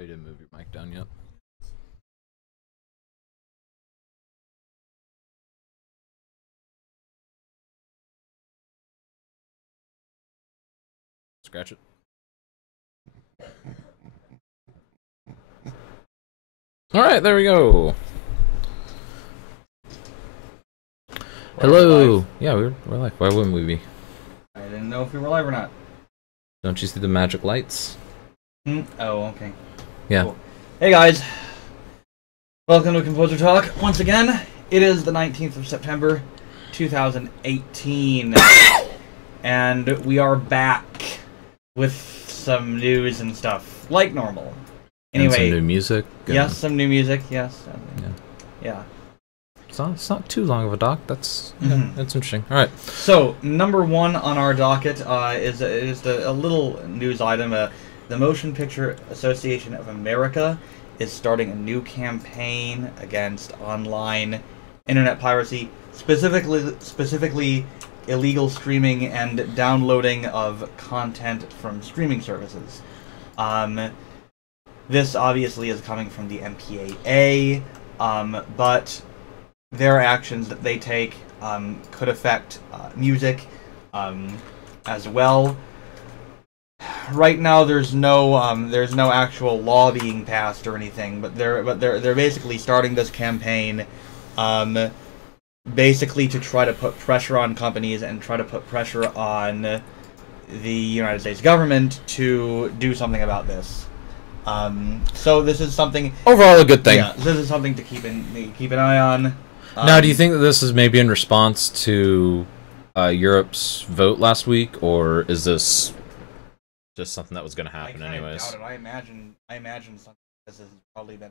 You didn't move your mic down yet. Scratch it. All right, there we go. Hello. Yeah, we're live. Why wouldn't we be? I didn't know if we were live or not. Don't you see the magic lights? Oh, okay. Yeah. Cool. Hey guys, welcome to Composer Talk. Once again, it is the 19th of September, 2018, and we are back with some news and stuff, like normal. Anyway, and some new music. Yes, some new music. Yes. Yeah. It's not too long of a doc. That's interesting. All right. So number one on our docket is a little news item. The Motion Picture Association of America is starting a new campaign against online internet piracy, specifically illegal streaming and downloading of content from streaming services. This obviously is coming from the MPAA, but their actions that they take could affect music as well. Right now, there's no actual law being passed or anything, but they're basically starting this campaign, basically to try to put pressure on companies and try to put pressure on the United States government to do something about this. So this is something overall a good thing. Yeah, this is something to keep an eye on. Now, do you think that this is maybe in response to Europe's vote last week, or is this just something that was going to happen anyways? Doubt it. I imagine something like this has probably been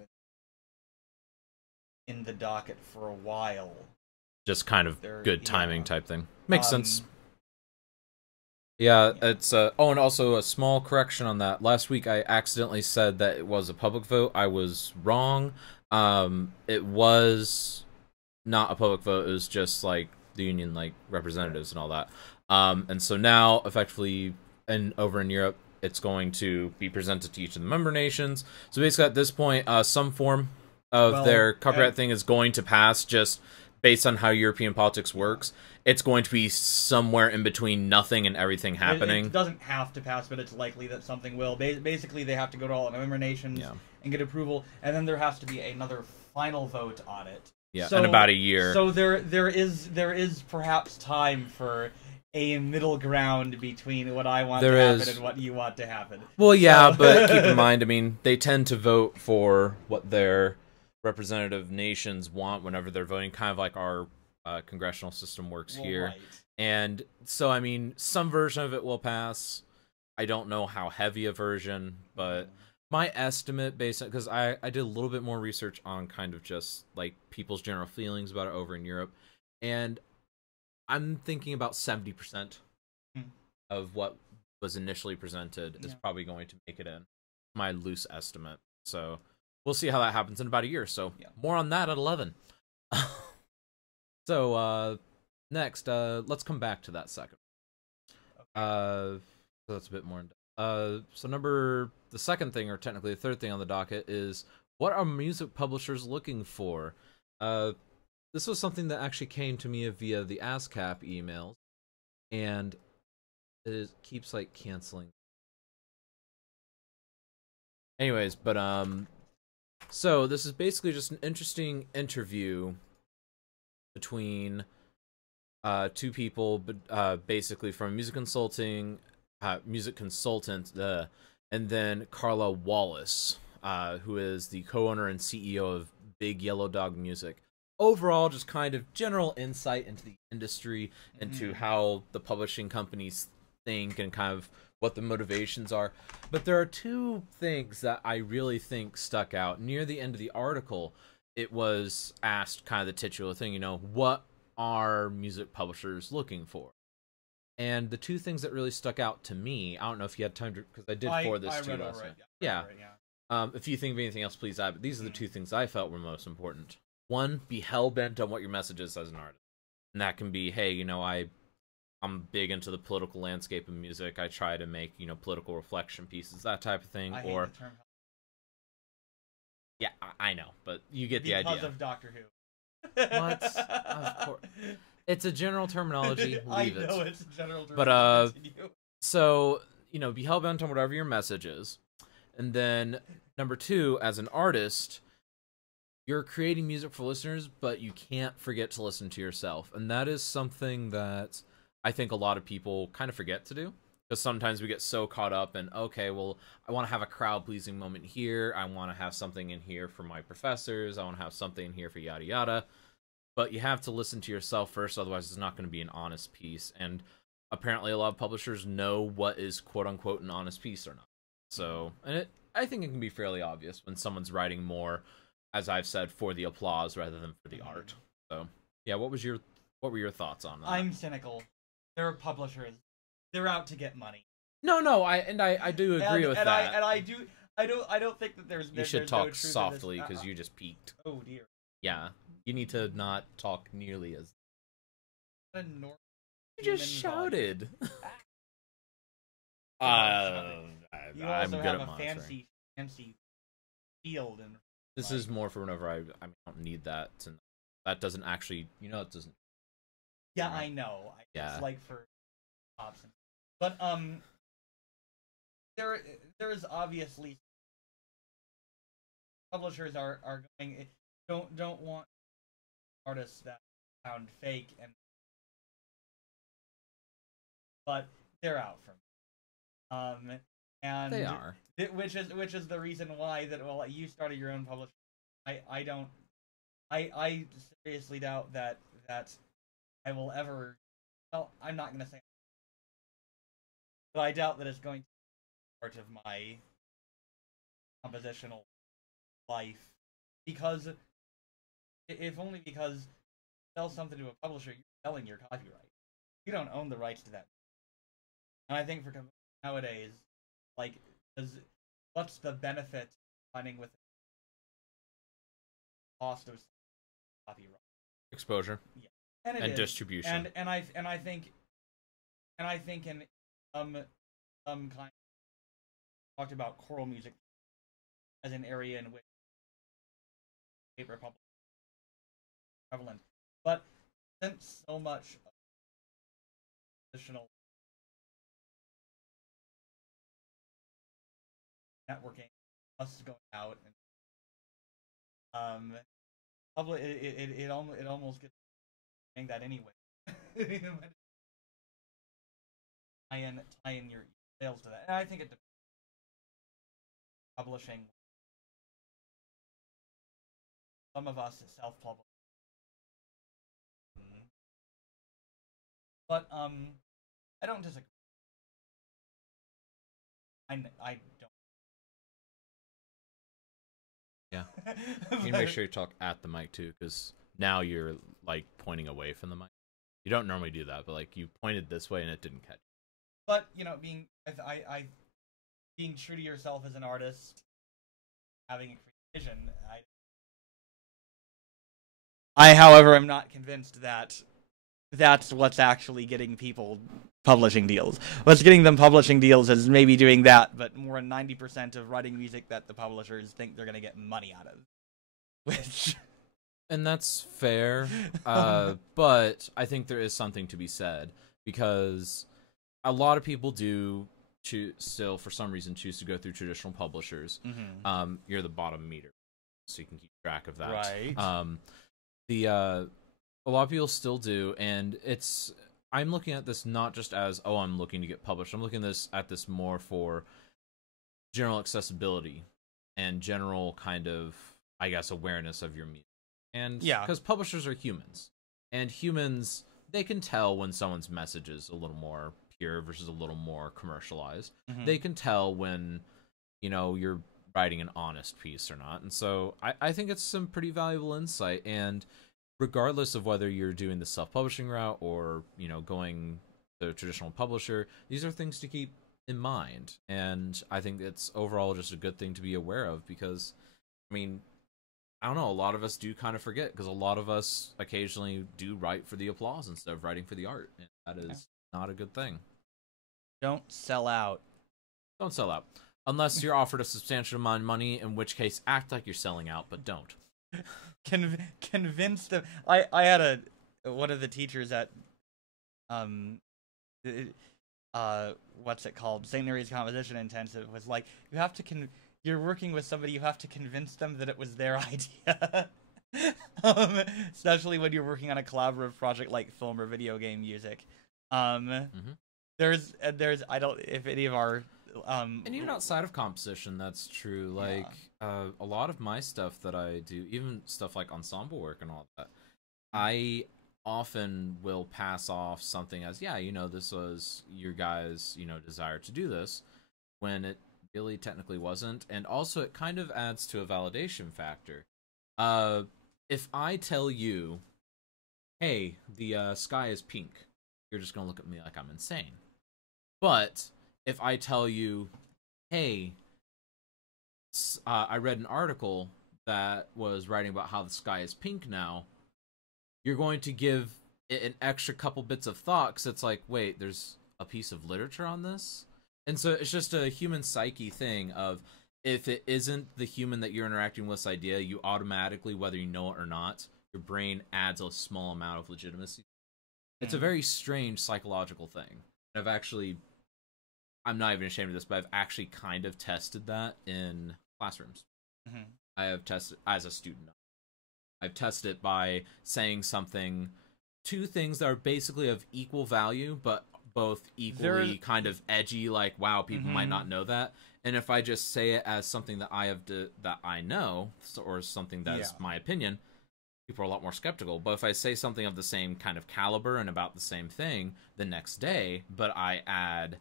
in the docket for a while. Just kind of good timing type thing. Makes sense. Yeah, it's oh, and also a small correction on that. Last week I accidentally said that it was a public vote. I was wrong. It was not a public vote. It was just like the union, like representatives and all that. And so now, effectively, over in Europe, it's going to be presented to each of the member nations. So basically, at this point, some form of their copyright thing is going to pass, just based on how European politics works. It's going to be somewhere in between nothing and everything happening. It doesn't have to pass, but it's likely that something will. Basically, they have to go to all the member nations and get approval, and then there has to be another final vote on it. Yeah, in about a year. So there is perhaps time for a middle ground between what I want to happen and what you want to happen. Well, yeah, but keep in mind, I mean, they tend to vote for what their representative nations want whenever they're voting, kind of like our congressional system works here. Right. And so, I mean, some version of it will pass. I don't know how heavy a version, but my estimate, based on, because I did a little bit more research on kind of just like people's general feelings about it over in Europe, and I'm thinking about 70% of what was initially presented is probably going to make it in. My loose estimate. So we'll see how that happens in about a year. So more on that at 11. So next, let's come back to that second. So that's a bit more. So the second thing, or technically the third thing on the docket, is what are music publishers looking for? This was something that actually came to me via the ASCAP emails, and it keeps like canceling. Anyways, but so this is basically just an interesting interview between two people, but basically from music consultant, and then Carla Wallace, who is the co-owner and CEO of Big Yellow Dog Music. Overall, just kind of general insight into the industry, into how the publishing companies think, and kind of what the motivations are. But there are two things that I really think stuck out. Near the end of the article, it was asked kind of the titular thing, you know, what are music publishers looking for? And the two things that really stuck out to me, I don't know if you had time to, because I did forward this to you last night. Yeah. If you think of anything else, please add. But these are the two things I felt were most important. One, be hell-bent on what your message is as an artist. And that can be, hey, you know, I'm big into the political landscape of music. I try to make, you know, political reflection pieces, that type of thing. Yeah, I know, but you get the Because idea. of Doctor Who. What? Of course. It's a general terminology. Leave it. I know it's a general terminology. But so be hell-bent on whatever your message is, and then number 2, as an artist, you're creating music for listeners, but you can't forget to listen to yourself, and that is something that I think a lot of people kind of forget to do. Because sometimes we get so caught up in, okay, well, I want to have a crowd-pleasing moment here. I want to have something in here for my professors. I want to have something in here for yada yada. But you have to listen to yourself first, otherwise it's not going to be an honest piece. And apparently a lot of publishers know what is quote-unquote an honest piece or not. So, and I think it can be fairly obvious when someone's writing more, as I've said, for the applause rather than for the art. So, yeah, what were your thoughts on that? I'm cynical. They're publishers. They're out to get money. No, I do agree with that. I don't think that there's. You should there's talk no truth softly because you just peaked. Oh dear. Yeah, you need to not talk nearly as. You just shouted. You I'm also good have at a monitoring. fancy field and. This is more for whenever I don't need that. That doesn't actually, it doesn't. Yeah, I know. Yeah. It's like for options, but there is obviously publishers are going don't want artists that sound fake but they're out from and They are, which is the reason why you started your own publisher. I seriously doubt that I will ever. Well, I'm not going to say, but I doubt that it's going to be part of my compositional life, because if only because you sell something to a publisher, you're selling your copyright. You don't own the rights to that. And I think for nowadays, what's the benefit finding with the cost of copyright? Exposure. Yeah. And distribution. And I think in some kind talked about choral music as an area in which paper publishing is prevalent. But since so much of additional networking us going out and public it almost gets saying that anyway. tie in your sales to that. And I think it depends. Publishing. Some of us is self-publishing. But I don't disagree. I don't. Yeah. You need to make sure you talk at the mic too, because now you're like pointing away from the mic. You don't normally do that, but like you pointed this way and it didn't catch. But being being true to yourself as an artist, having a creative vision, I however am not convinced that that's what's actually getting people publishing deals. What's getting them publishing deals is maybe doing that, but more than 90% of writing music that the publishers think they're going to get money out of. Which... And that's fair, but I think there is something to be said, because a lot of people do still, for some reason, choose to go through traditional publishers. Mm-hmm. You're the bottom meter, so you can keep track of that. Right. A lot of people still do, and I'm looking at this not just as, I'm looking to get published. I'm looking at this more for general accessibility and general kind of, I guess, awareness of your music. And because publishers are humans, and humans, they can tell when someone's message is a little more pure versus a little more commercialized. Mm-hmm. They can tell when, you're writing an honest piece or not. And so I think it's some pretty valuable insight. And regardless of whether you're doing the self-publishing route or, going the traditional publisher, these are things to keep in mind. And I think it's overall just a good thing to be aware of, because, I don't know, a lot of us do kind of forget, because a lot of us occasionally do write for the applause instead of writing for the art. And that is not a good thing. Don't sell out. Don't sell out. Unless you're offered a substantial amount of money, in which case act like you're selling out, but don't. Convince them. I had one of the teachers at what's it called, St. Mary's Composition Intensive was like, you have to you're working with somebody, you have to convince them that it was their idea. Especially when you're working on a collaborative project like film or video game music. There's I don't, if any of our and even outside of composition, that's true. Like a lot of my stuff that I do, even stuff like ensemble work and all that, I often will pass off something as, yeah, you know, this was your guys', you know, desire to do this, when it really technically wasn't. And also it kind of adds to a validation factor. If I tell you, hey, the sky is pink, you're just gonna look at me like I'm insane. But if I tell you, hey, I read an article that was writing about how the sky is pink now, you're going to give it an extra couple bits of thought, because it's like, wait, there's a piece of literature on this? And so it's just a human psyche thing of, if it isn't the human that you're interacting with this idea, you automatically, whether you know it or not, your brain adds a small amount of legitimacy. It's a very strange psychological thing. I'm not even ashamed of this, but I've actually kind of tested that in classrooms. I have tested as a student. I've tested it by saying two things that are basically of equal value, but both equally kind of edgy, like, wow, people might not know that. And if I just say it as something that that I know, or something that's my opinion, people are a lot more skeptical. But if I say something of the same kind of caliber and about the same thing the next day, but I add,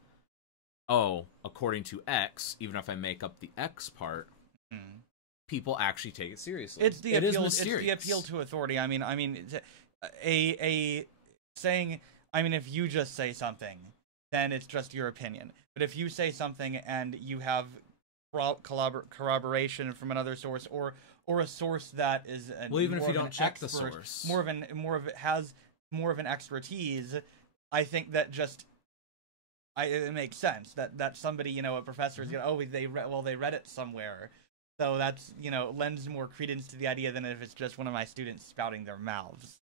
oh, according to X, even if I make up the X part, people actually take it seriously. It's the appeal to authority. I mean, saying, if you just say something, then it's just your opinion. But if you say something and you have corroboration from another source, or a source that is even if you don't check the source, has more of an expertise, I think that it makes sense that somebody, a professor is gonna, they read it somewhere, so that's, lends more credence to the idea than if it's just one of my students spouting their mouths.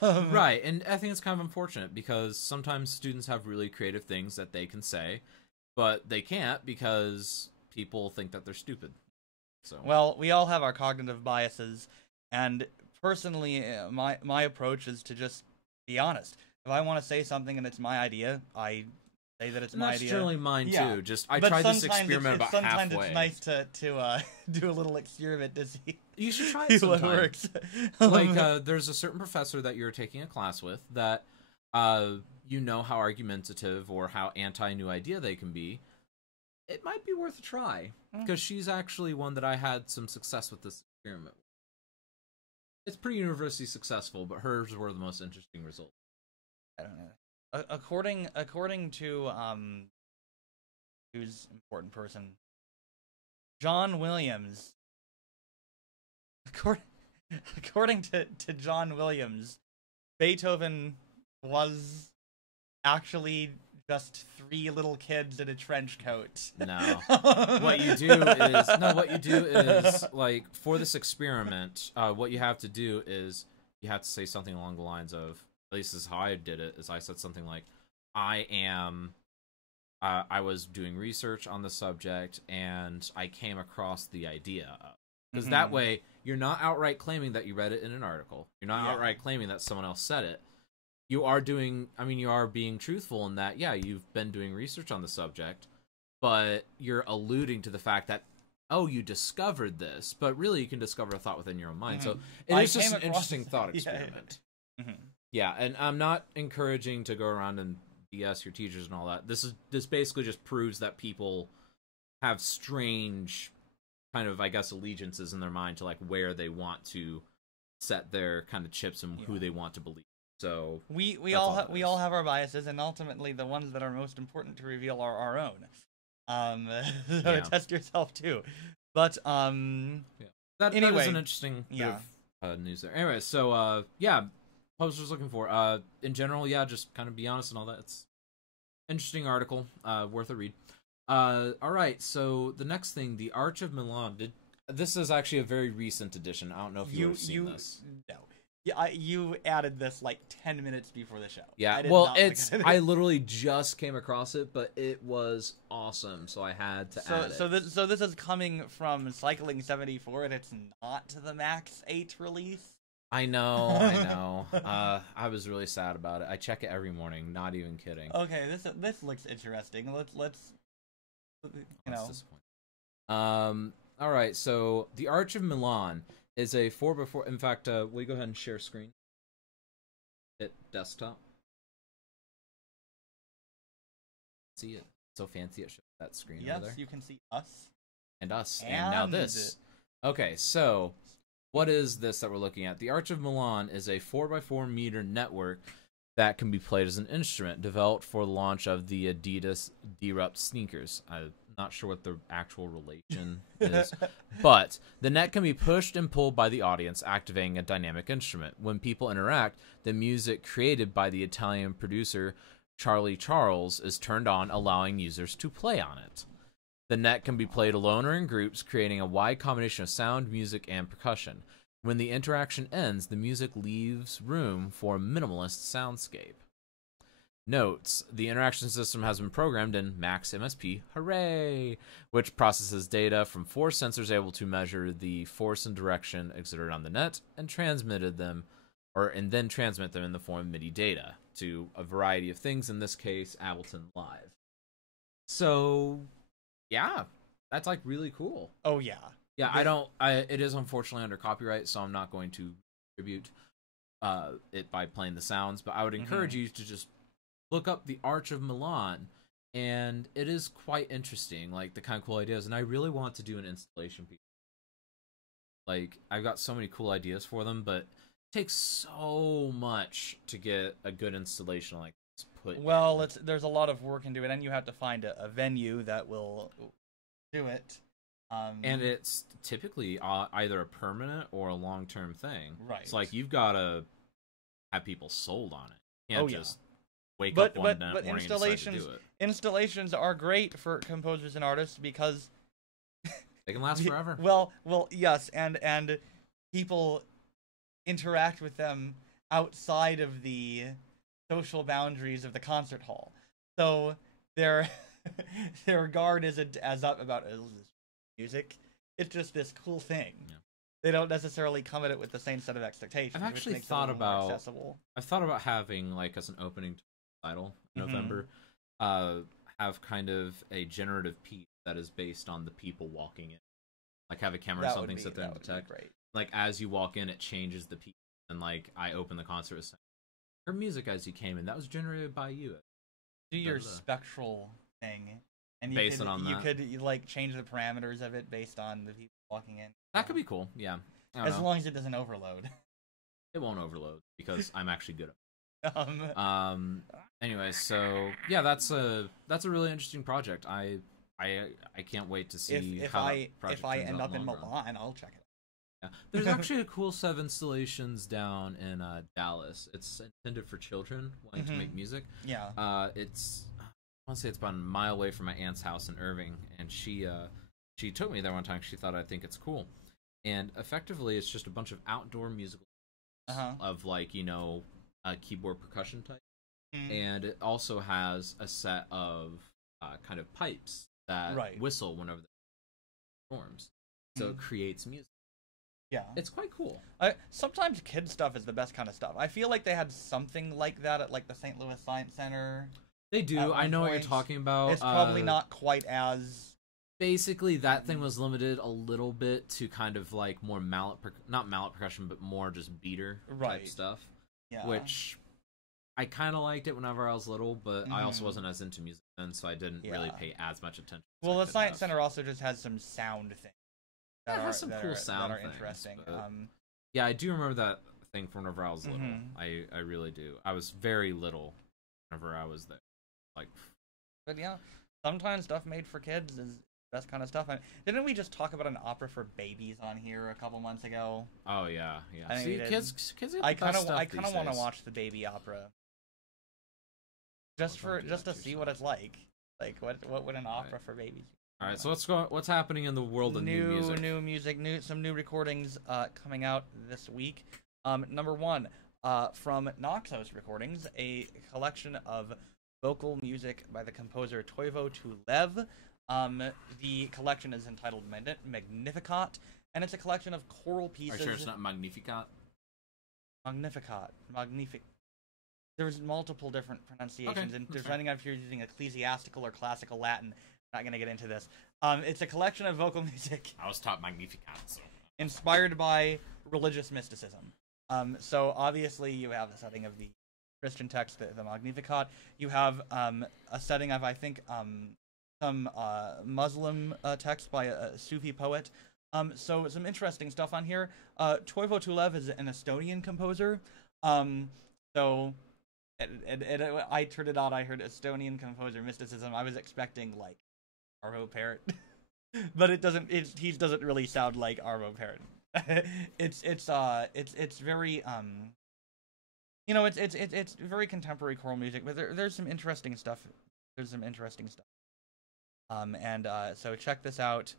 Right, and I think it's kind of unfortunate, because sometimes students have really creative things that they can say, but they can't because people think that they're stupid. So, well, we all have our cognitive biases, and personally, my approach is to just be honest. If I want to say something and it's my idea, I say that it's my idea. That's generally mine too. I tried this experiment about halfway. Sometimes it's nice to do a little experiment to see. You should try it sometime. What works. Like, there's a certain professor that you're taking a class with that, you know how argumentative or how anti-new idea they can be. It might be worth a try, because she's actually one that I had some success with this experiment. It's pretty universally successful, but hers were the most interesting results. I don't know. According to who's important person, John Williams. According to John Williams, Beethoven was actually just 3 little kids in a trench coat. No. What you do is, like, for this experiment, what you have to do is you have to say something along the lines of, at least this is how I did it, is I said something like, I was doing research on the subject, and I came across the idea of. Because that way, you're not outright claiming that you read it in an article. You're not outright claiming that someone else said it. You are being truthful in that, you've been doing research on the subject, but you're alluding to the fact that, you discovered this, but really you can discover a thought within your own mind. So it's just an interesting thought experiment. Yeah, and I'm not encouraging to go around and BS your teachers and all that. This basically just proves that people have strange kind of, I guess, allegiances in their mind to, like, where they want to set their kind of chips and who they want to believe. So we all have our biases, and ultimately the ones that are most important to reveal are our own. So test yourself too. But that was an interesting bit of news there. Anyway, so posters looking for in general, just kind of be honest and all that. It's interesting article, worth a read. All right. So the next thing, the Arch of Milan. This is actually a very recent edition. I don't know if you've seen this. No. Yeah, you added this like 10 minutes before the show. Yeah, well, I literally just came across it, but it was awesome, so I had to add it. So this is coming from Cycling 74, and it's not the Max 8 release. I know. I was really sad about it. I check it every morning. Not even kidding. Okay, this looks interesting. Let's you know. All right. So the Arch of Milan is a 4x4. In fact, will you go ahead and share screen? Hit desktop. See it? So fancy it shows that screen over there. Yes, you can see us. And us. And now this. Okay, so what is this that we're looking at? The Arch of Milan is a 4x4 meter network that can be played as an instrument, developed for the launch of the Adidas Derupt sneakers. I'm not sure what the actual relation is, but the net can be pushed and pulled by the audience, activating a dynamic instrument. When people interact, the music created by the Italian producer Charlie Charles is turned on, allowing users to play on it. The net can be played alone or in groups, creating a wide combination of sound, music, and percussion. When the interaction ends, the music leaves room for a minimalist soundscape. Notes: the interaction system has been programmed in Max MSP, hooray, which processes data from 4 sensors able to measure the force and direction exerted on the net and then transmit them in the form of MIDI data to a variety of things, in this case, Ableton Live. So, yeah, that's like really cool. Oh, yeah. Yeah, it is unfortunately under copyright, so I'm not going to attribute it by playing the sounds, but I would encourage you to just look up the Arch of Milan, and it is quite interesting, like the kind of cool ideas, and I really want to do an installation piece. Like, I've got so many cool ideas for them, but it takes so much to get a good installation like this put in. There's a lot of work into it, and you have to find a venue that will do it. And it's typically either a permanent or a long-term thing. Right. It's like you've got to have people sold on it. You can't just wake up one morning and decide to do it. Installations are great for composers and artists because they can last forever. Well, yes, and people interact with them outside of the social boundaries of the concert hall. So their guard isn't as up about music. It's just this cool thing. Yeah. They don't necessarily come at it with the same set of expectations. I've actually thought about having, like, as an opening title in November, have kind of a generative piece that is based on the people walking in. Like, have a camera or something sit there and detect. Like, as you walk in, it changes the piece. And, like, I open the concert with your music as you came in. That was generated by you. Do your spectral thing. And you could like change the parameters of it based on the people walking in. That could be cool, yeah. As long as it doesn't overload. It won't overload because I'm actually good at it. Anyway, so yeah, that's a really interesting project. I can't wait to see if I end up in Milan, I'll check it. Yeah. There's actually a cool set of installations down in Dallas. It's intended for children wanting to make music. Yeah. I want to say it's about a mile away from my aunt's house in Irving, and she took me there one time. She thought I'd think it's cool, and effectively, it's just a bunch of outdoor musical of, like, keyboard percussion type, and it also has a set of kind of pipes that whistle whenever the performs, so it creates music. Yeah, it's quite cool. Sometimes kid stuff is the best kind of stuff. I feel like they had something like that at, like, the St. Louis Science Center. They do. I know what you're talking about. It's probably not quite as... Basically, that thing was limited a little bit to kind of, like, more not mallet percussion, but more just beater type stuff. Yeah. Which I kind of liked it whenever I was little, but I also wasn't as into music then, so I didn't really pay as much attention. Well, the Science Center also just has some sound things. It has some cool sound things. Interesting. Yeah, I do remember that thing from whenever I was little. I really do. I was very little whenever I was there. But yeah, sometimes stuff made for kids is the best kind of stuff. Didn't we just talk about an opera for babies on here a couple months ago? Oh yeah. See, kids I kind of want to watch the baby opera just to see what it's like. Like, what would an opera for babies be? All right, so what's happening in the world of new music? Some new recordings coming out this week. Number one, from Noxos Recordings, a collection of vocal music by the composer Toivo Tulev. The collection is entitled Magnificat, and it's a collection of choral pieces. Are you sure it's not Magnificat? Magnificat. There's multiple different pronunciations, and depending on if you're using ecclesiastical or classical Latin, I'm not going to get into this. It's a collection of vocal music. I was taught Magnificat, so. Inspired by religious mysticism. So obviously you have the setting of the Christian text, the Magnificat. You have a setting of, I think, some Muslim text by a Sufi poet. So some interesting stuff on here. Toivo Tulev is an Estonian composer. So I turned it out. I heard Estonian composer mysticism. I was expecting like Arvo Pärt, but it doesn't. He doesn't really sound like Arvo Pärt. It's very it's very contemporary choral music, but there's some interesting stuff. So check this out.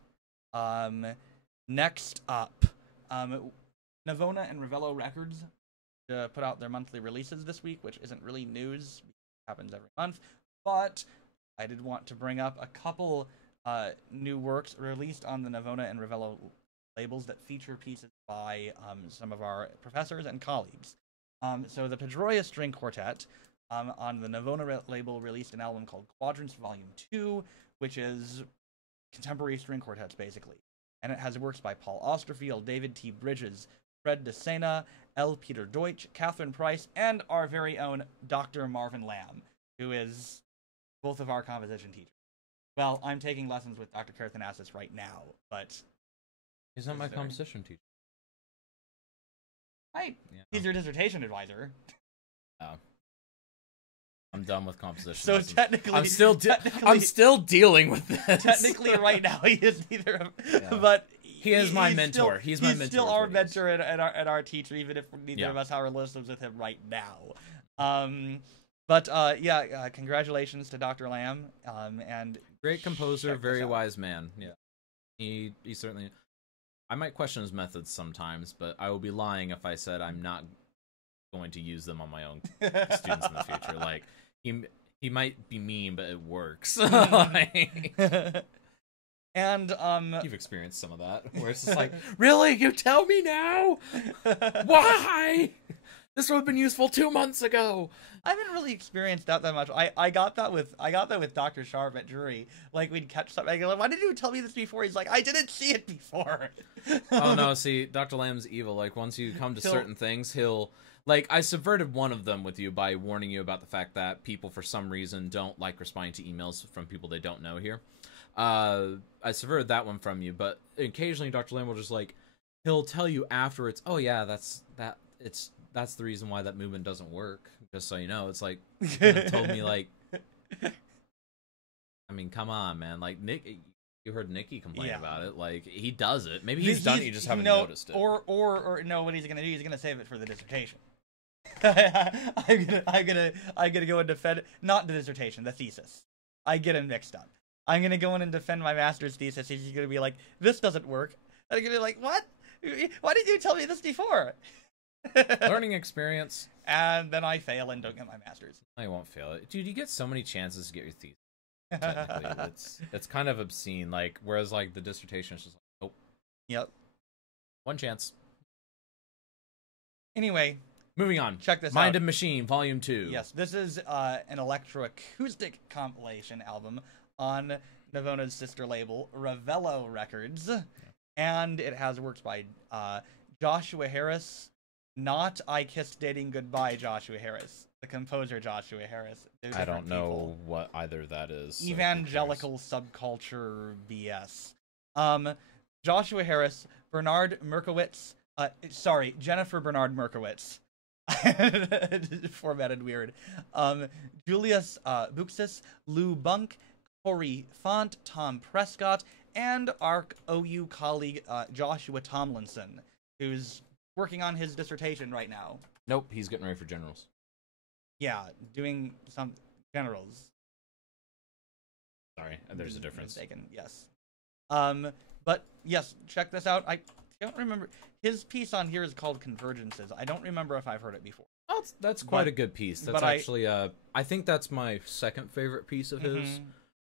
Next up, Navona and Ravello Records put out their monthly releases this week, which isn't really news. It happens every month. But I did want to bring up a couple new works released on the Navona and Ravello labels that feature pieces by some of our professors and colleagues. So the Pedroia String Quartet on the Navona label released an album called Quadrants Volume 2, which is contemporary string quartets, basically. And it has works by Paul Osterfield, David T. Bridges, Fred DeSena, L. Peter Deutsch, Catherine Price, and our very own Dr. Marvin Lamb, who is both of our composition teachers. Well, I'm taking lessons with Dr. Karathanassis right now, but... He's not my composition teacher. Right. Yeah. He's your dissertation advisor. Oh. I'm done with composition. So lessons. technically, I'm still dealing with this. Technically, right now he is neither, but he is my mentor. He's my mentor. He's still our mentor and our teacher, even if neither of us have relationships with him right now. Congratulations to Dr. Lamb. And great composer, very wise man. Yeah, he certainly. I might question his methods sometimes, but I will be lying if I said I'm not going to use them on my own students in the future. Like he might be mean, but it works. And you've experienced some of that, where it's just like, really, you tell me now? Why? This would have been useful 2 months ago. I haven't really experienced that much. I got that with Dr. Sharp at Drury. Like, we'd catch something. I go, why did you tell me this before? He's like, I didn't see it before. Oh no, see, Dr. Lamb's evil. Like, once you come to certain things, he'll like, I subverted one of them with you by warning you about the fact that people for some reason don't like responding to emails from people they don't know here. I subverted that one from you, but occasionally Dr. Lamb will just like, he'll tell you afterwards, oh yeah, that's the reason why that movement doesn't work. Just so you know, it's like, you told me, like, I mean, come on, man. Like, Nick, you heard Nicky complain about it. Like, he does it. Maybe he's done it, you just haven't noticed it. Or no, what he's gonna do, he's gonna save it for the dissertation. I'm gonna go and defend, not the dissertation, the thesis. I get him mixed up. I'm gonna go in and defend my master's thesis. He's gonna be like, this doesn't work. And I'm gonna be like, what? Why didn't you tell me this before? Learning experience. And then I fail and don't get my master's. I won't fail it. Dude, you get so many chances to get your thesis. Technically, it's kind of obscene. Like, whereas like the dissertation is just like, nope. Yep. One chance. Anyway. Moving on. Check this out. Mind of Machine, Volume 2. Yes, this is an electroacoustic compilation album on Navona's sister label, Ravello Records. And it has works by Joshua Harris, not I Kissed Dating Goodbye Joshua Harris, the composer Joshua Harris. I don't know what either of that is. So evangelical subculture BS. Joshua Harris, Bernard Merkowitz, Jennifer Bernard Merkowitz. Formatted weird. Julius Buxis, Lou Bunk, Corey Font, Tom Prescott, and our OU colleague Joshua Tomlinson, who's working on his dissertation right now. Nope, he's getting ready for generals. Yeah, doing some generals. there's a difference. Mistaken. Yes. But yes, check this out. I don't remember his piece on here is called Convergences. I don't remember if I've heard it before. Oh, that's quite a good piece. That's actually I think that's my second favorite piece of his.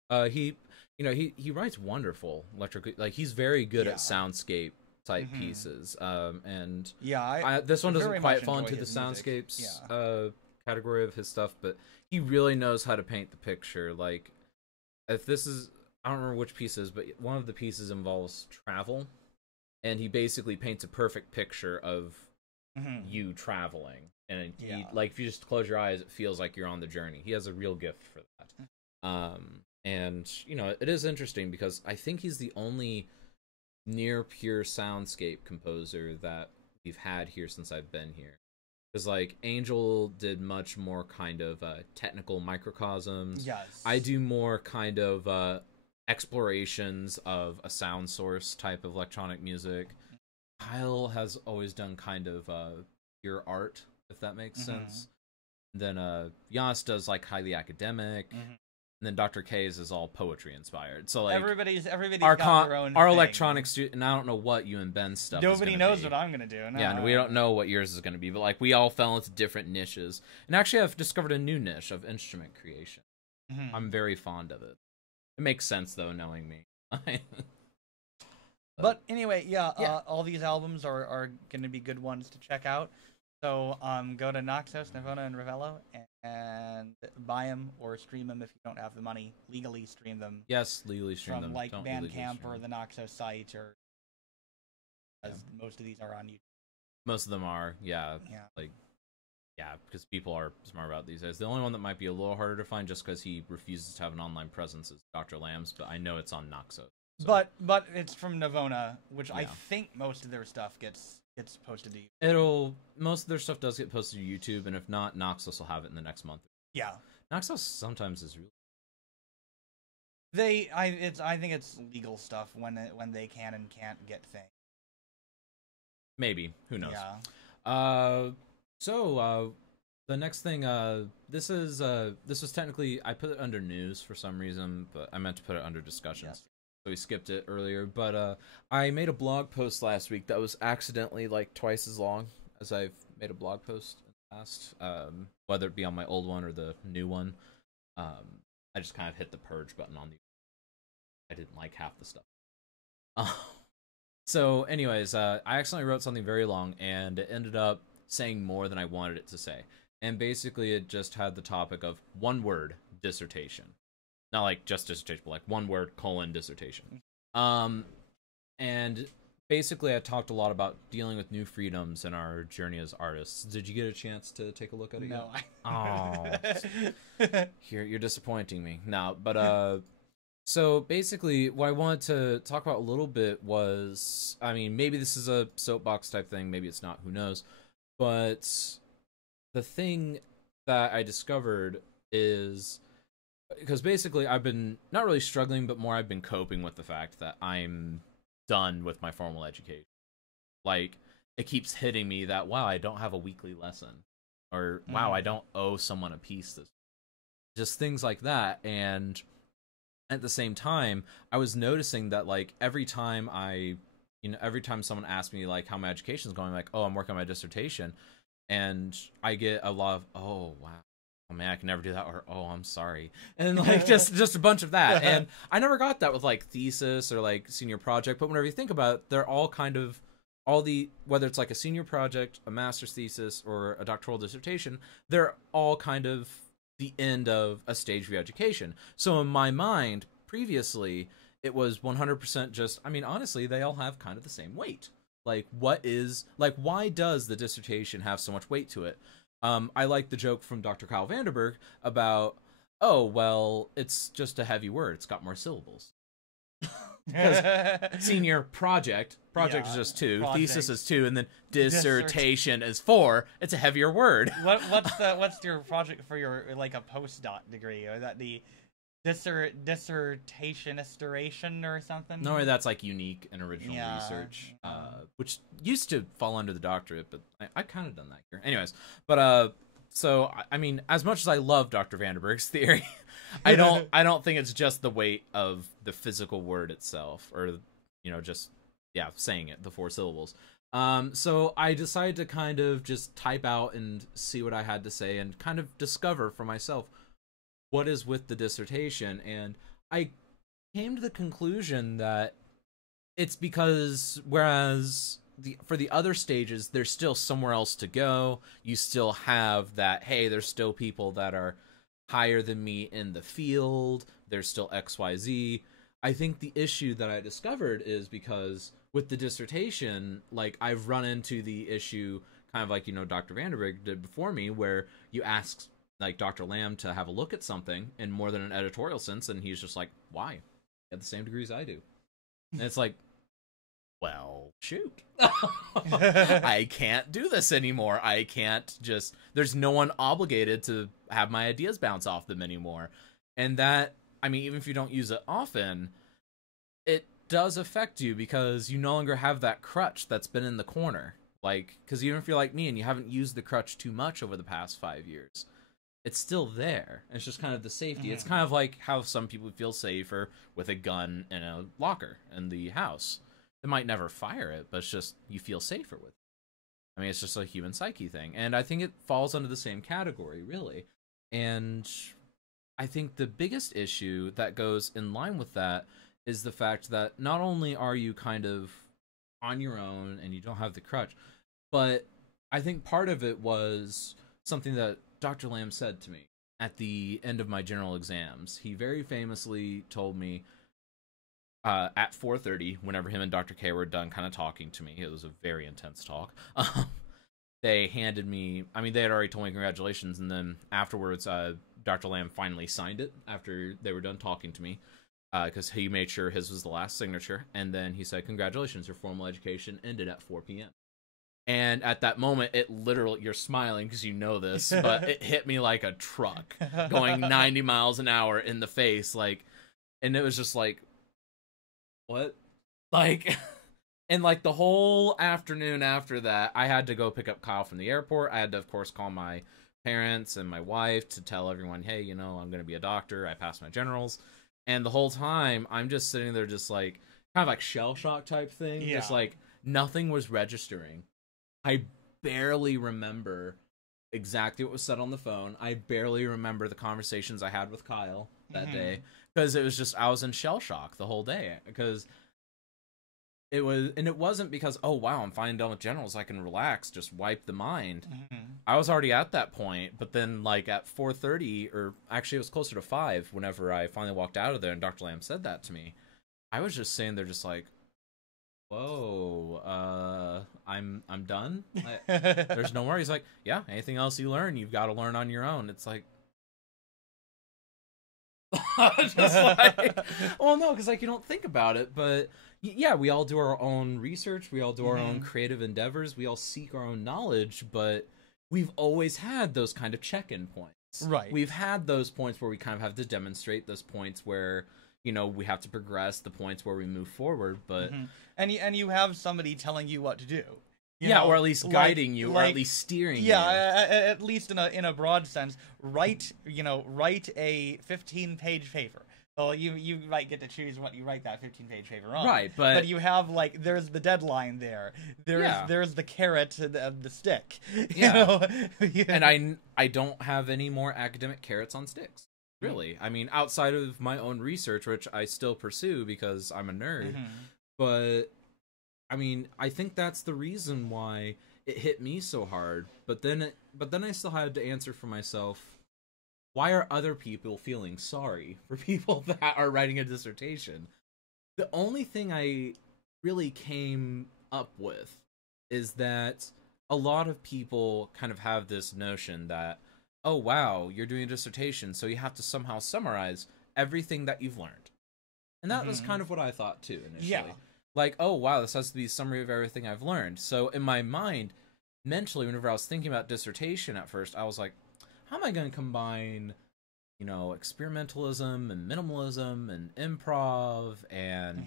He writes wonderful electric, like he's very good at soundscape type pieces. And this one doesn't quite fall into the soundscapes category of his stuff, but he really knows how to paint the picture. Like, if this is, I don't remember which piece is, but one of the pieces involves travel, and he basically paints a perfect picture of you traveling. And like, if you just close your eyes, it feels like you're on the journey. He has a real gift for that. And, it is interesting because I think he's the only near pure soundscape composer that we've had here since I've been here. Because, like, Angel did much more kind of technical microcosms. Yes. I do more kind of explorations of a sound source type of electronic music. Kyle has always done kind of pure art, if that makes sense. And then Yas does, like, highly academic. And then Dr. K's is all poetry inspired. So like everybody's got their own our thing. Electronic student, and I don't know what you and Ben's stuff. Nobody knows what I'm gonna do. No. Yeah, and we don't know what yours is gonna be. But like we all fell into different niches, and actually I've discovered a new niche of instrument creation. I'm very fond of it. It makes sense though, knowing me. But anyway, all these albums are gonna be good ones to check out. So go to Naxos, Navona, and Ravello and buy them or stream them if you don't have the money. Legally stream them. Yes, legally stream them. From like Bandcamp or the Naxos site, or most of these are on YouTube. Most of them are, because people are smart about these days. The only one that might be a little harder to find, just because he refuses to have an online presence, is Dr. Lamb's, but I know it's on Naxos. So. But it's from Navona, which I think most of their stuff gets posted to YouTube. Most of their stuff does get posted to YouTube, and if not, Naxos will have it in the next month. Yeah. Naxos sometimes is really. I think it's legal stuff when they can and can't get things. Maybe, who knows? Yeah. So the next thing, this was technically, I put it under news for some reason, but I meant to put it under discussions. Yes. So we skipped it earlier, but I made a blog post last week that was accidentally like twice as long as I've made a blog post in the past, whether it be on my old one or the new one. I just kind of hit the purge button on I didn't like half the stuff. So anyways, I accidentally wrote something very long, and it ended up saying more than I wanted it to say. And basically it just had the topic of one word, dissertation. Not like just dissertation, but like one word, dissertation. And basically I talked a lot about dealing with new freedoms in our journey as artists. Did you get a chance to take a look at it yet? No. You're disappointing me. No, but so basically what I wanted to talk about a little bit was, I mean, maybe this is a soapbox type thing, maybe it's not, who knows. But the thing that I discovered is, because basically I've been not really struggling, but more I've been coping with the fact that I'm done with my formal education. Like, it keeps hitting me that, wow, I don't have a weekly lesson, or wow, I don't owe someone a piece this week. Just things like that. And at the same time, I was noticing that like every time someone asks me like how my education is going, like, oh, I'm working on my dissertation, and I get a lot of, oh wow, oh man, I can never do that, or oh, I'm sorry, and like just a bunch of that. And I never got that with like thesis or like senior project, but whenever you think about it, they're all kind of whether it's like a senior project, a master's thesis, or a doctoral dissertation, they're all kind of the end of a stage of your education. So in my mind, previously, it was 100% just, I mean, honestly, they all have kind of the same weight. Like, why does the dissertation have so much weight to it? I like the joke from Dr. Kyle Vanderberg about, oh, well, it's just a heavy word. It's got more syllables. Because senior project is just 2, thesis is 2, and then dissertation is 4. It's a heavier word. What's your project for your, like, a postdoc degree? Or that the dissertation or something? No, that's like unique and original research, which used to fall under the doctorate, but I kind of done that here. Anyways, but So I mean, as much as I love Dr. Vandenberg's theory, I don't think it's just the weight of the physical word itself, or just saying it, the 4 syllables. So I decided to kind of just type out and see what I had to say and kind of discover for myself what is with the dissertation, and I came to the conclusion that it's because whereas for the other stages, there's still somewhere else to go. You still have that, hey, there's still people that are higher than me in the field. There's still XYZ. I think the issue that I discovered is because with the dissertation, like, I've run into the issue kind of like, Dr. Vandenberg did before me, where you ask, like, Dr. Lamb to have a look at something in more than an editorial sense, and he's just like, why? You have the same degrees I do. And it's like, well, shoot. I can't do this anymore. I can't just... There's no one obligated to have my ideas bounce off them anymore. And that, I mean, even if you don't use it often, it does affect you because you no longer have that crutch that's been in the corner. Like, because even if you're like me and you haven't used the crutch too much over the past 5 years, it's still there. It's just kind of the safety. It's kind of like how some people feel safer with a gun in a locker in the house. They might never fire it, but it's just you feel safer with it. I mean, it's just a human psyche thing. And I think it falls under the same category, really. And I think the biggest issue that goes in line with that is the fact that not only are you kind of on your own and you don't have the crutch, but I think part of it was something that Dr. Lamb said to me at the end of my general exams. He very famously told me at 4:30, whenever him and Dr. K were done kind of talking to me, it was a very intense talk, they handed me, I mean, they had already told me congratulations, and then afterwards, Dr. Lamb finally signed it after they were done talking to me, because he made sure his was the last signature, and then he said, congratulations, your formal education ended at 4 p.m. And at that moment, it literally, you're smiling because you know this, but it hit me like a truck going 90 miles an hour in the face, like, and it was just like, what? Like, and like the whole afternoon after that, I had to go pick up Kyle from the airport. I had to, of course, call my parents and my wife to tell everyone, hey, I'm going to be a doctor. I passed my generals. And the whole time, I'm just sitting there just like, kind of like shell shock type thing. Yeah. Just like, nothing was registering. I barely remember exactly what was said on the phone. I barely remember the conversations I had with Kyle that day. Because it was just, I was in shell shock the whole day. Because it was, and it wasn't because, oh wow, I'm finally done with generals, I can relax, just wipe the mind. I was already at that point, but then like at 4:30, or actually it was closer to 5, whenever I finally walked out of there and Dr. Lamb said that to me, I was just sitting there just like, whoa, I'm done? There's no more. He's like, yeah, anything else you learn, you've got to learn on your own. It's like, just like, well, no, because like you don't think about it, but yeah, we all do our own research, we all do our own creative endeavors, we all seek our own knowledge, but we've always had those kind of check-in points. Right. We've had those points where we kind of have to demonstrate, those points where we have to progress, the points where we move forward, but and you have somebody telling you what to do. Or at least guiding you, or at least steering you. Yeah, at least in a broad sense. Write a 15-page paper. Well, you might get to choose what you write that 15-page paper on. Right, but you have like there's the deadline there. There's the carrot of the stick. Yeah. And I don't have any more academic carrots on sticks. Really. I mean, outside of my own research, which I still pursue because I'm a nerd, but I mean, I think that's the reason why it hit me so hard. But then I still had to answer for myself, why are other people feeling sorry for people that are writing a dissertation? The only thing I really came up with is that a lot of people kind of have this notion that, oh wow, you're doing a dissertation, so you have to somehow summarize everything that you've learned. And that was kind of what I thought too initially. Yeah. Like, oh wow, this has to be a summary of everything I've learned. So in my mind, mentally, whenever I was thinking about dissertation at first, I was like, how am I going to combine, experimentalism and minimalism and improv and,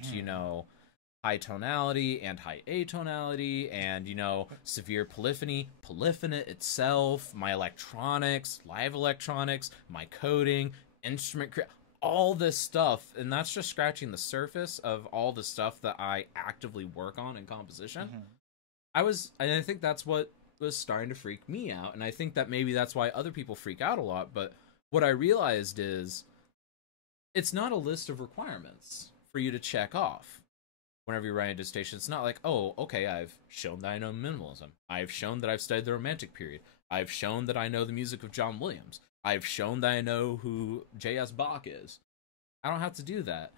high tonality and high atonality, and severe polyphony, polyphonate itself, my electronics, live electronics, my coding, instrument all this stuff, and that's just scratching the surface of all the stuff that I actively work on in composition. I think that's what was starting to freak me out, and I think that maybe that's why other people freak out a lot. But what I realized is it's not a list of requirements for you to check off whenever you're writing a dissertation. It's not like, oh, okay, I've shown that I know minimalism. I've shown that I've studied the Romantic period. I've shown that I know the music of John Williams. I've shown that I know who J.S. Bach is. I don't have to do that.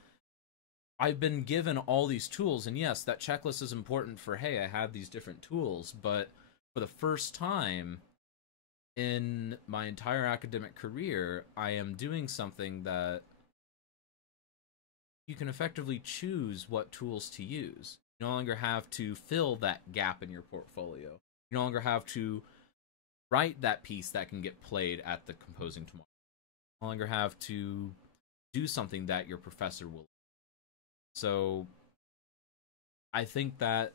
I've been given all these tools, and yes, that checklist is important for, hey, I have these different tools, but for the first time in my entire academic career, I am doing something that you can effectively choose what tools to use. You no longer have to fill that gap in your portfolio. You no longer have to write that piece that can get played at the composing tomorrow. You no longer have to do something that your professor will. So I think that's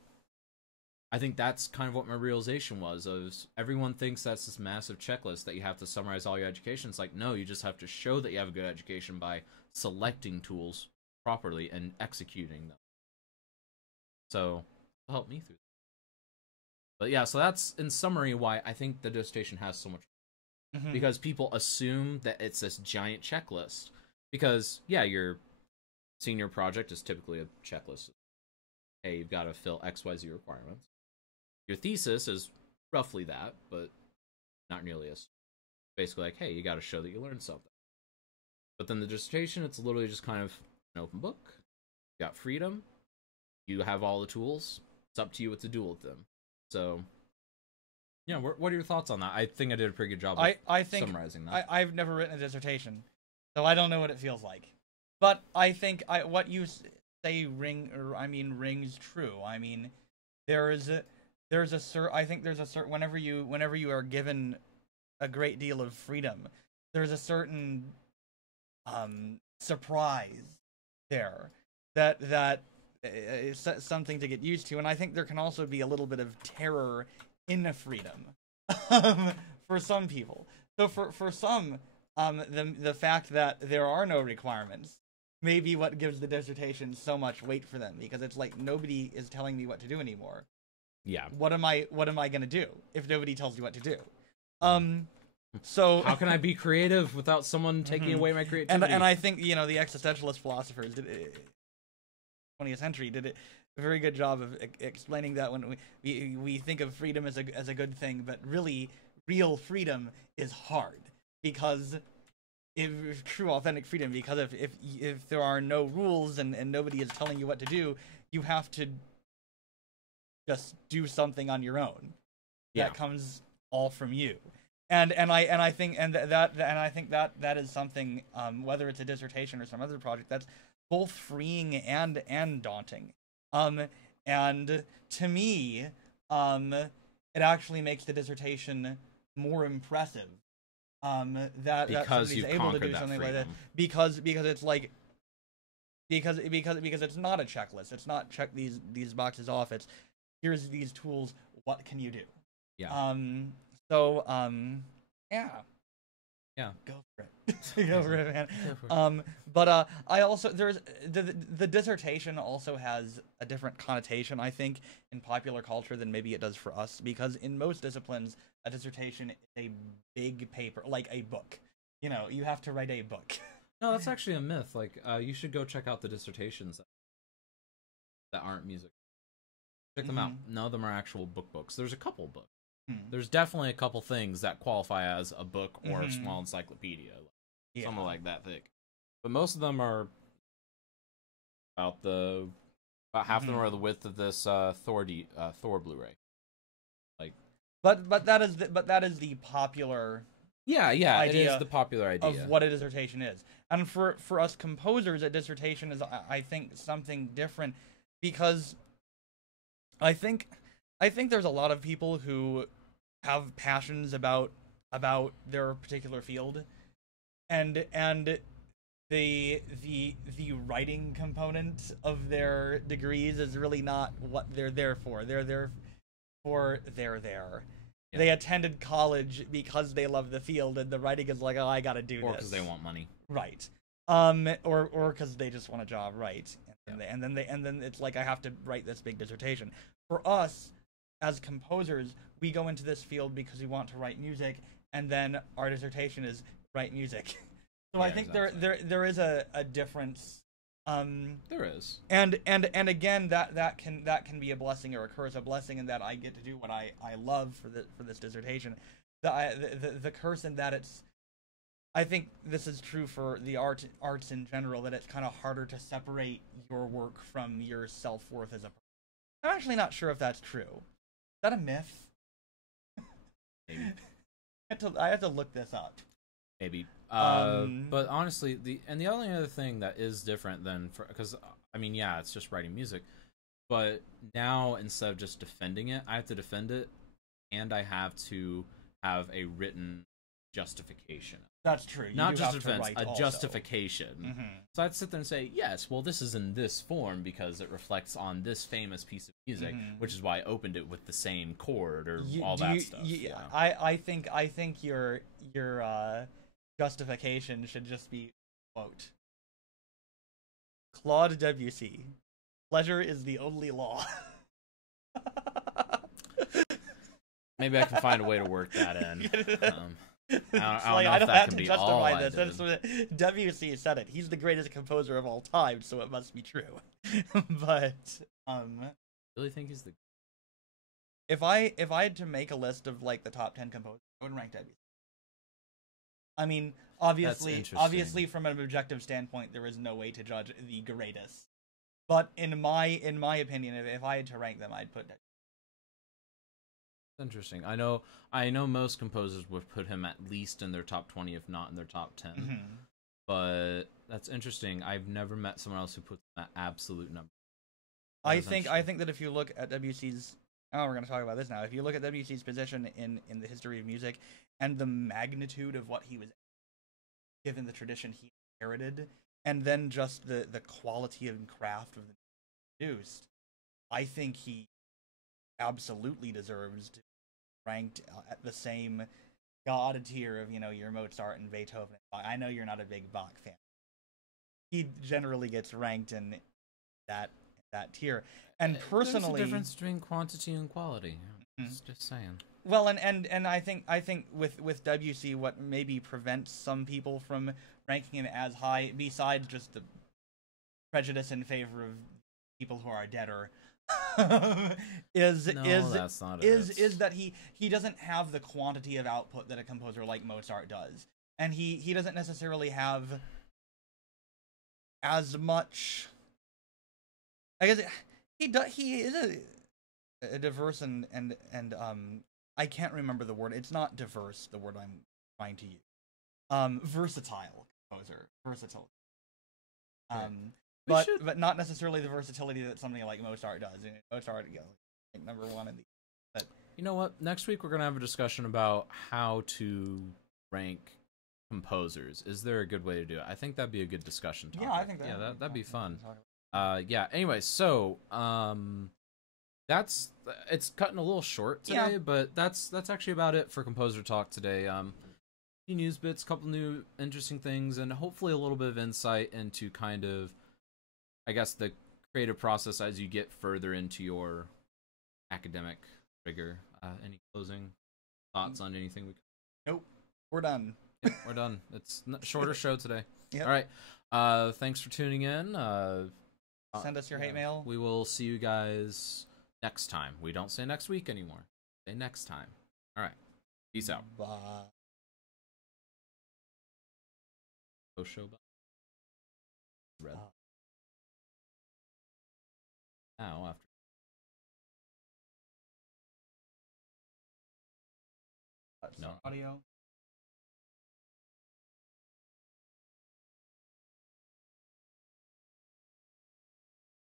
kind of what my realization was. Everyone thinks that's this massive checklist that you have to summarize all your education. It's like, no, you just have to show that you have a good education by selecting tools properly and executing them. So it'll help me through that. But yeah, so that's in summary why I think the dissertation has so much. Because people assume that it's this giant checklist. Because yeah, your senior project is typically a checklist. Hey, you've got to fill XYZ requirements. Your thesis is roughly that, but not nearly as. Basically like, hey, you got to show that you learned something. But then the dissertation, it's literally just kind of an open book. You got freedom. You have all the tools. It's up to you what to do with them. So, yeah, what are your thoughts on that? I think I did a pretty good job of summarizing that. I've never written a dissertation, so I don't know what it feels like. But I think what you say rings true. I mean, whenever you are given a great deal of freedom, there's a certain surprise there that is something to get used to, and I think there can also be a little bit of terror in the freedom for some people. So for some, the fact that there are no requirements may be what gives the dissertation so much weight for them, because it's like, nobody is telling me what to do anymore. Yeah. What am I gonna do if nobody tells me what to do? So how can I be creative without someone taking away my creativity? And I think the existentialist philosophers 20th century did a very good job of explaining that when we think of freedom as a good thing, but really real freedom is hard, because if true authentic freedom, because if there are no rules and nobody is telling you what to do, you have to just do something on your own. That comes all from you. And I think that is something, whether it's a dissertation or some other project, that's both freeing and daunting. And to me, it actually makes the dissertation more impressive. That somebody's able to do something like that, because it's like, because it's not a checklist. It's not check these boxes off. It's, here's these tools. What can you do? Yeah. Yeah, go for it. Go for it, man. But I also, there's the dissertation also has a different connotation, I think, in popular culture than maybe it does for us, because in most disciplines, a dissertation is a big paper, like a book. You have to write a book. No, that's actually a myth. Like, you should go check out the dissertations that aren't music. Check them out. None of them are actual books. There's a couple books. There's definitely a couple things that qualify as a book or a small encyclopedia, something like that thick. But most of them are about half of them are the width of this Thor Blu-ray. Like, but that is the popular. Yeah, it is the popular idea of what a dissertation is. And for us composers, a dissertation is, I think, something different, because I think there's a lot of people who have passions about their particular field, and the writing component of their degrees is really not what they're there for. They're there for they're there. Yeah. They attended college because they love the field, and the writing is like, oh, I gotta do or this. Or because they want money. Right. Or because they just want a job, right? And then it's like, I have to write this big dissertation. For us, as composers, we go into this field because we want to write music, and then our dissertation is write music. So yeah, I think exactly. there is a difference. There is. And again, that can be a blessing or a curse. A blessing in that I get to do what I love for this dissertation. The curse in that it's, I think this is true for the arts in general, that it's kind of harder to separate your work from your self-worth as a person. I'm actually not sure if that's true. Is that a myth? Maybe. I have to look this up. Maybe. But honestly, the only other thing that is different than, because I mean, yeah, it's just writing music, but now instead of just defending it, I have to defend it, and I have to have a written justification. That's true. Not just defense, a justification. Mm-hmm. So I'd sit there and say, yes, well, this is in this form because it reflects on this famous piece of music, mm-hmm. which is why I opened it with the same chord or all that stuff. Yeah. I think your justification should just be, quote, Claude Debussy, pleasure is the only law. Maybe I can find a way to work that in. I don't have to justify this. Debussy said it. He's the greatest composer of all time, so it must be true. But really think he's the. If I had to make a list of like the top 10 composers, I would rank Debussy. I mean, obviously, from an objective standpoint, there is no way to judge the greatest. But in my opinion, if I had to rank them, I'd put Debussy. Interesting. I know most composers would put him at least in their top 20, if not in their top 10. Mm-hmm. But that's interesting. I've never met someone else who puts that absolute number. I think that if you look at Debussy's, we're going to talk about this now. If you look at Debussy's position in the history of music and the magnitude of what he was, given the tradition he inherited, and then just the quality and craft of the produced, I think he absolutely deserves to be ranked at the same god tier of, your Mozart and Beethoven. I know you're not a big Bach fan. He generally gets ranked in that tier. And personally, there's a difference between quantity and quality. Just saying. Well, and I think with Debussy, what maybe prevents some people from ranking him as high, besides just the prejudice in favor of people who are deader, is that he doesn't have the quantity of output that a composer like Mozart does, and he doesn't necessarily have as much. I guess he is a diverse and I can't remember the word. It's not diverse, the word I'm trying to use. Versatile composer, versatile. But not necessarily the versatility that something like Mozart does. Mozart, number one in the. But you know what? Next week we're gonna have a discussion about how to rank composers. Is there a good way to do it? I think that'd be a good discussion topic. Yeah, I think that'd be fun. Yeah. Anyway, so it's cutting a little short today, but that's actually about it for Composer Talk today. Few news bits, couple new interesting things, and hopefully a little bit of insight into kind of, I guess, the creative process as you get further into your academic rigor. Any closing thoughts on anything? Nope. We're done. Yeah, we're done. It's a shorter show today. Yep. All right. Thanks for tuning in. Send us your hate mail. We will see you guys next time. We don't say next week anymore. Say next time. All right. Peace out. Bye. Show red. Now after no audio.